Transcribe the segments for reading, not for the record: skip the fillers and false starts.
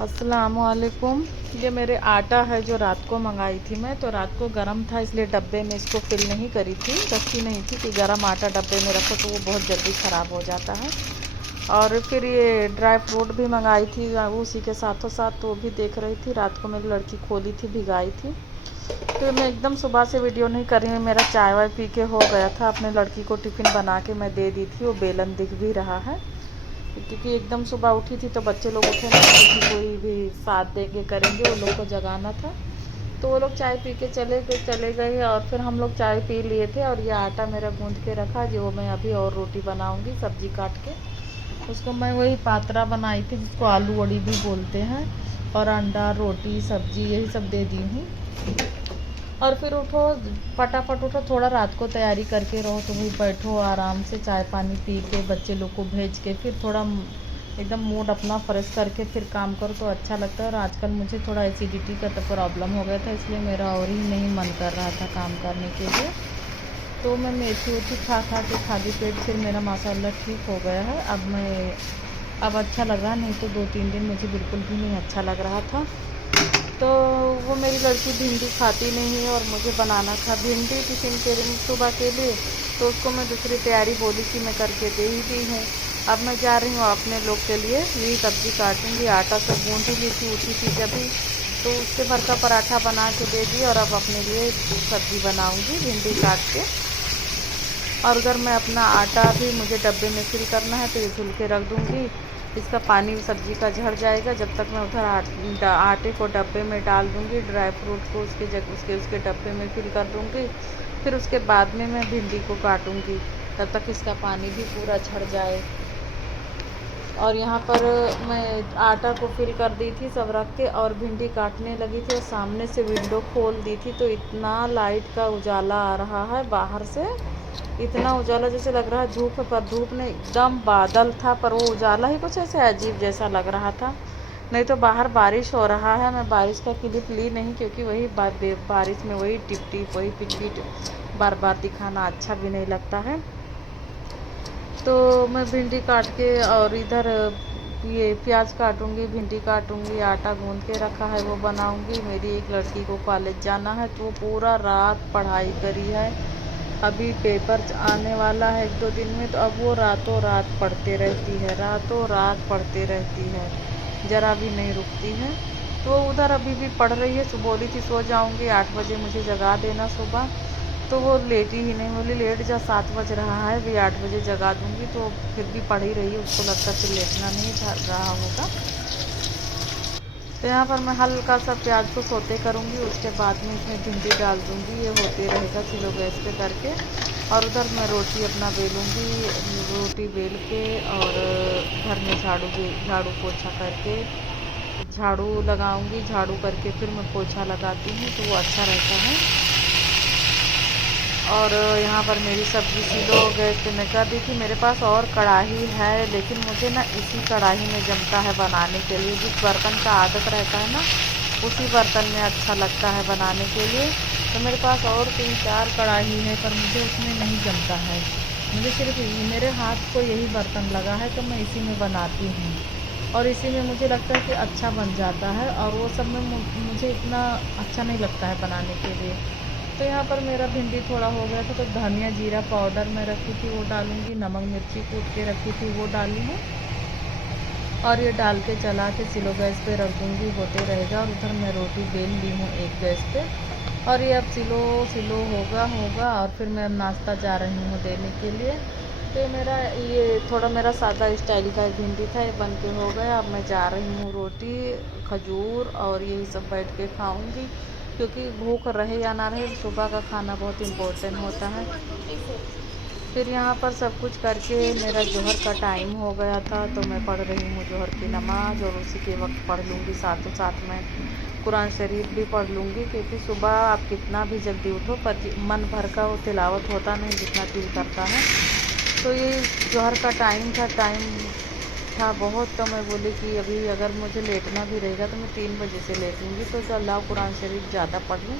अस्सलामुअलैकुम। ये मेरे आटा है जो रात को मंगाई थी मैं, तो रात को गर्म था इसलिए डब्बे में इसको फिल नहीं करी थी, रखी नहीं थी कि गर्म आटा डब्बे में रखो तो वो बहुत जल्दी ख़राब हो जाता है। और फिर ये ड्राई फ्रूट भी मंगाई थी उसी के साथों साथ, तो वो भी देख रही थी। रात को मेरी लड़की खोली थी, भिगाई थी। फिर मैं एकदम सुबह से वीडियो नहीं कर रही हूँ, मेरा चाय वाय पी के हो गया था। अपने लड़की को टिफ़िन बना के मैं दे दी थी, वो बेलन दिख भी रहा है क्योंकि एकदम सुबह उठी थी तो बच्चे लोग उठे ना, क्योंकि कोई भी साथ देंगे करेंगे, वो लोग को जगाना था। तो वो लोग चाय पी के चले गए और फिर हम लोग चाय पी लिए थे। और ये आटा मेरा गूंद के रखा, जो मैं अभी और रोटी बनाऊंगी सब्जी काट के। उसको मैं वही पातरा बनाई थी जिसको आलू वड़ी भी बोलते हैं, और अंडा रोटी सब्जी यही सब दे दी हूँ। और फिर उठो, फटाफट उठो, थोड़ा रात को तैयारी करके रहो तो भाई बैठो आराम से चाय पानी पी के बच्चे लोग को भेज के फिर थोड़ा एकदम मूड अपना फ्रेश करके फिर काम करो तो अच्छा लगता है। और आजकल मुझे थोड़ा एसिडिटी का तो प्रॉब्लम हो गया था, इसलिए मेरा और ही नहीं मन कर रहा था काम करने के लिए। तो मैं मेथी वेथी खा खा के खाली पेट फिर मेरा माशाल्लाह ठीक हो गया है। अब अच्छा लग रहा, नहीं तो 2-3 दिन मुझे बिल्कुल भी नहीं अच्छा लग रहा था। तो वो मेरी लड़की भिंडी खाती नहीं है और मुझे बनाना था भिंडी टिफ़िन के लिए सुबह के लिए। तो उसको मैं दूसरी तैयारी बोली कि मैं करके दे ही दी हूँ। अब मैं जा रही हूँ अपने लोग के लिए यही सब्ज़ी काटूँगी। आटा सब गूँध ही ली थी, उठी थी जब भी, तो उसके भर का पराठा बना के दे दी। और अब अपने लिए सब्ज़ी बनाऊँगी भिंडी काट के। और उधर मैं अपना आटा भी मुझे डब्बे में फिल करना है, तो ये धुल के रख दूँगी। इसका पानी सब्ज़ी का झड़ जाएगा, जब तक मैं उधर आटे को डब्बे में डाल दूँगी, ड्राई फ्रूट को उसके जग उसके डब्बे में फिल कर दूँगी। फिर उसके बाद में मैं भिंडी को काटूँगी, तब तक इसका पानी भी पूरा झड़ जाए। और यहाँ पर मैं आटा को फिल कर दी थी सब रख के, और भिंडी काटने लगी थी और सामने से विंडो खोल दी थी, तो इतना लाइट का उजाला आ रहा है बाहर से, इतना उजाला जैसे लग रहा है धूप है, पर धूप नहीं, एकदम बादल था, पर वो उजाला ही कुछ ऐसे अजीब जैसा लग रहा था। नहीं तो बाहर बारिश हो रहा है। मैं बारिश का क्लिप ली नहीं क्योंकि वही बारिश में वही टिप टिप वही पिट पिट बार बार दिखाना अच्छा भी नहीं लगता है। तो मैं भिंडी काट के और इधर ये प्याज काटूंगी, भिंडी काटूंगी, आटा गूंद के रखा है वो बनाऊंगी। मेरी एक लड़की को कॉलेज जाना है तो वो पूरा रात पढ़ाई करी है। अभी पेपर आने वाला है 1-2 दिन में, तो अब वो रातों रात पढ़ते रहती है, रातों रात पढ़ते रहती है, ज़रा भी नहीं रुकती है। तो उधर अभी भी पढ़ रही है। बोली थी सो जाऊंगी 8 बजे मुझे जगा देना सुबह, तो वो लेटी ही नहीं, बोली लेट जा 7 बज रहा है, भी 8 बजे जगा दूंगी। तो फिर भी पढ़ ही रही है, उसको लगता फिर लेटना नहीं था रहा होगा। तो यहाँ पर मैं हल्का सा प्याज को सोते करूँगी, उसके बाद में इसमें भिंडी डाल दूँगी, ये होते रहेगा स्लो गैस पे करके। और उधर मैं रोटी अपना बेलूँगी, रोटी बेल के और घर में झाड़ू पोछा करके झाड़ू लगाऊँगी, झाड़ू करके फिर मैं पोछा लगाती हूँ तो वो अच्छा रहता है। और यहाँ पर मेरी सब्ज़ी सीलो गैस पे मैं कर दी थी। मेरे पास और कढ़ाई है, लेकिन मुझे ना इसी कढ़ाई में जमता है बनाने के लिए। जिस बर्तन का आदत रहता है ना, उसी बर्तन में अच्छा लगता है बनाने के लिए। तो मेरे पास और 3-4 कढ़ाई है, पर मुझे उसमें नहीं जमता है। मुझे सिर्फ मेरे हाथ को यही बर्तन लगा है, तो मैं इसी में बनाती हूँ। और इसी में मुझे लगता है कि अच्छा बन जाता है, और वो सब में मुझे इतना अच्छा नहीं लगता है बनाने के लिए। तो यहाँ पर मेरा भिंडी थोड़ा हो गया था, तो धनिया जीरा पाउडर मैं रखी थी वो डालूँगी, नमक मिर्ची कूट के रखी थी वो डाली हूँ। और ये डाल के चला के स्लो गैस पे रख दूँगी, होते रहेगा। और उधर मैं रोटी बेल ली हूँ एक गैस पे, और ये अब स्लो होगा। और फिर मैं नाश्ता जा रही हूँ देने के लिए। तो मेरा ये थोड़ा मेरा सादा स्टाइल का भिंडी था, ये बन के हो गया। अब मैं जा रही हूँ रोटी खजूर और यही सब बैठ के खाऊंगी, क्योंकि भूख रहे या ना रहे सुबह का खाना बहुत इम्पोर्टेंट होता है। फिर यहाँ पर सब कुछ करके मेरा जोहर का टाइम हो गया था, तो मैं पढ़ रही हूँ जोहर की नमाज़, और उसी के वक्त पढ़ लूँगी साथों साथ में कुरान शरीफ भी पढ़ लूँगी। क्योंकि सुबह आप कितना भी जल्दी उठो, पर मन भर का वो तिलावत होता नहीं जितना दिल करता है। तो ये जोहर का टाइम था बहुत, तो मैं बोली कि अभी अगर मुझे लेटना भी रहेगा तो मैं 3 बजे से लेटूँगी, तो चल आओ कुरान शरीफ ज़्यादा पढ़ लूँ।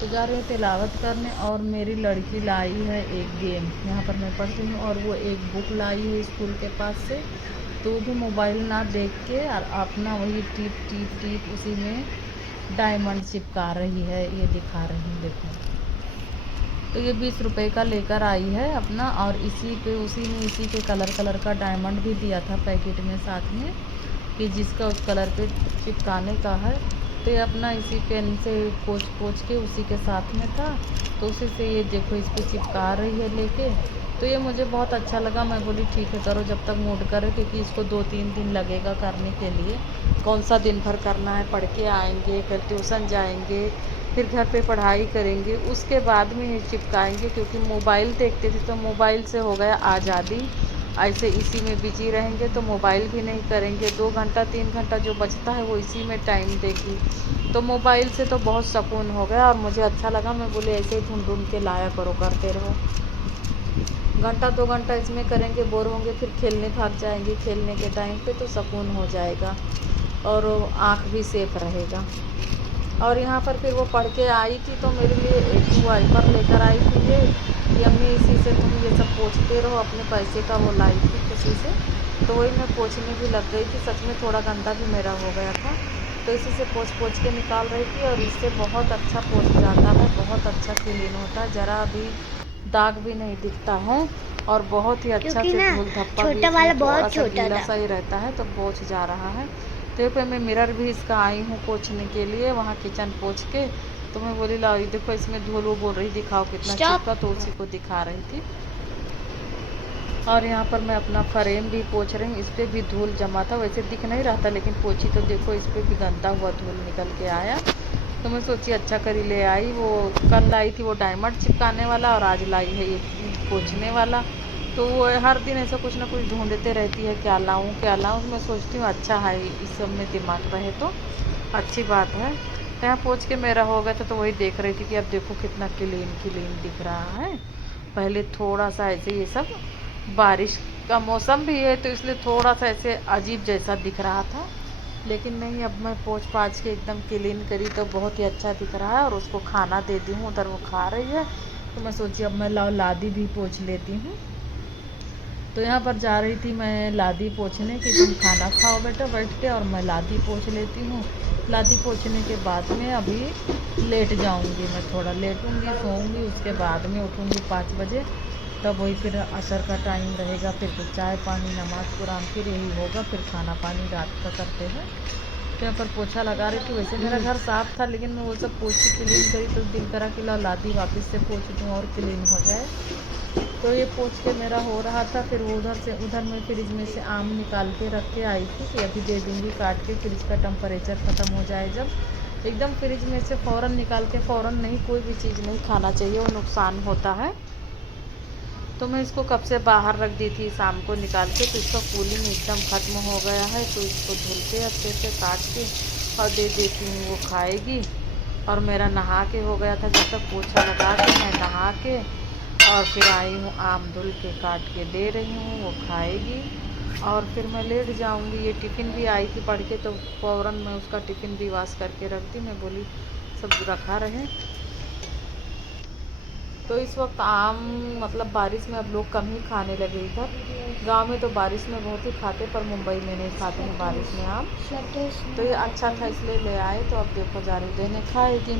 तो जा रही हूँ तिलावत करने। और मेरी लड़की लाई है एक गेम, यहाँ पर मैं पढ़ती हूँ, और वो एक बुक लाई है स्कूल के पास से। तो भी मोबाइल ना देख के और अपना वही टीप टीप टीप उसी में डायमंड चिपका रही है। ये दिखा रही हूँ, देखो। तो ये 20 रुपए का लेकर आई है अपना, और इसी पे उसी में इसी के कलर का डायमंड भी दिया था पैकेट में साथ में, कि जिसका उस कलर पे चिपकाने का है। तो ये अपना इसी पेन से पोंछ पोंछ के उसी के साथ में था, तो उसी से ये देखो इस पर चिपका रही है लेके। तो ये मुझे बहुत अच्छा लगा। मैं बोली ठीक है करो जब तक मूड करे, क्योंकि इसको 2-3 दिन लगेगा करने के लिए। कौन सा दिन भर करना है, पढ़ के आएंगे, फिर ट्यूशन जाएंगे, फिर घर पे पढ़ाई करेंगे, उसके बाद में ये चिपकाएंगे। क्योंकि मोबाइल देखते थे तो मोबाइल से हो गया आज़ादी। ऐसे इसी में बिजी रहेंगे तो मोबाइल भी नहीं करेंगे। 2 घंटा 3 घंटा जो बचता है वो इसी में टाइम देगी। तो मोबाइल से तो बहुत सुकून हो गया और मुझे अच्छा लगा। मैं बोले ऐसे ही ढूंढ ढूंढ के लाया करो, करते रहो। घंटा 2 घंटा इसमें करेंगे, बोर होंगे, फिर खेलने भाग जाएंगे। खेलने के टाइम पे तो सुकून हो जाएगा और आँख भी सेफ रहेगा। और यहाँ पर फिर वो पढ़ के आई थी तो मेरे लिए एक वाइपर लेकर आई थी ये, कि अम्मी इसी से तुम ये सब पोंछते रहो। अपने पैसे का वो लाई थी खुशी से, तो वही मैं पोंछने भी लग गई थी। सच में थोड़ा गंदा भी मेरा हो गया था, तो इसी से पोंछ पोंछ के निकाल रही थी। और इससे बहुत अच्छा पोंछ जाता है, बहुत अच्छा क्लीन होता है, ज़रा भी दाग भी नहीं दिखता है। और बहुत ही अच्छा से धूल धप्पा भी इसमें थोड़ा सा गीला सा ही रहता है तो पोंछ जा रहा है। तो फिर मैं मिरर भी इसका आई हूँ पोंछने के लिए, वहाँ किचन पोंछ के। तो मैं बोली लाओ देखो इसमें धूल, वो बोल रही दिखाओ कितना चिपका, तो उसी को दिखा रही थी। और यहाँ पर मैं अपना फ्रेम भी पोंछ रही हूँ। इस पर भी धूल जमा था, वैसे दिख नहीं रहा था, लेकिन पोंछी तो देखो इस पर भी गंदा हुआ धूल निकल के आया। तो मैं सोची अच्छा करी ले आई। वो कल लाई थी वो डायमंड चिपकाने वाला, और आज लाई है ये पोंछने वाला। तो वो हर दिन ऐसा कुछ ना कुछ ढूंढते रहती है, क्या लाऊं क्या लाऊं। मैं सोचती हूँ अच्छा है इस सब में दिमाग रहे तो अच्छी बात है। तो यहाँ पोंछ के मेरा हो गया था, तो वही देख रही थी कि अब देखो कितना क्लीन क्लीन दिख रहा है। पहले थोड़ा सा ऐसे ये सब बारिश का मौसम भी है तो इसलिए थोड़ा सा ऐसे अजीब जैसा दिख रहा था, लेकिन नहीं, अब मैं पोंछ पाछ के एकदम क्लीन करी तो बहुत ही अच्छा दिख रहा है। और उसको खाना दे दी हूँ, उधर वो खा रही है। तो मैं सोची अब मैं लादी भी पोंछ लेती हूँ। तो यहाँ पर जा रही थी मैं लादी पोंछने कि तुम खाना खाओ बेटा बैठ के, और मैं लादी पोंछ लेती हूँ। लादी पोंछने के बाद में अभी लेट जाऊँगी, मैं थोड़ा लेटूँगी, सोऊंगी, उसके बाद में उठूँगी 5 बजे। तब वही फिर असर का टाइम रहेगा, फिर कुछ चाय पानी नमाज़ कुरान फिर यही होगा, फिर खाना पानी रात का करते हैं। तो यहाँ पर पोछा लगा रही थी। वैसे मेरा घर साफ़ था, लेकिन मैं वो सब पोछी क्लीन करी तो दिल करा कि लादी वापस से पोंछ दूँ और क्लीन हो जाए। तो ये पोंछ के मेरा हो रहा था। फिर वो उधर मैं फ्रिज में से आम निकाल के रख के आई थी कि अभी दे दूँगी काट के, फ्रिज का टेम्परेचर ख़त्म हो जाए जब। एकदम फ्रिज में से फ़ौरन निकाल के फ़ौरन नहीं, कोई भी चीज़ नहीं खाना चाहिए, वो नुकसान होता है। तो मैं इसको कब से बाहर रख दी थी शाम को निकाल के, तो इसका कूलिंग एकदम ख़त्म हो गया है। तो इसको धुल के अच्छे से काट के और दे देती हूँ, वो खाएगी। और मेरा नहा के हो गया था, जब तक पोछा लगा के मैं नहा के और फिर आई हूँ आम धुल के काट के दे रही हूँ, वो खाएगी। और फिर मैं लेट जाऊँगी। ये टिफ़िन भी आई थी पढ़ के, तो फ़ौरन मैं उसका टिफ़िन भी वाश करके रख दी। मैं बोली सब रखा रहे। तो इस वक्त आम मतलब बारिश में अब लोग कम ही खाने लगे। इधर गांव में तो बारिश में बहुत ही खाते, पर मुंबई में नहीं खाते हैं बारिश में आम। तो ये अच्छा था इसलिए ले आए। तो अब देखो जा रही देने खाएगी।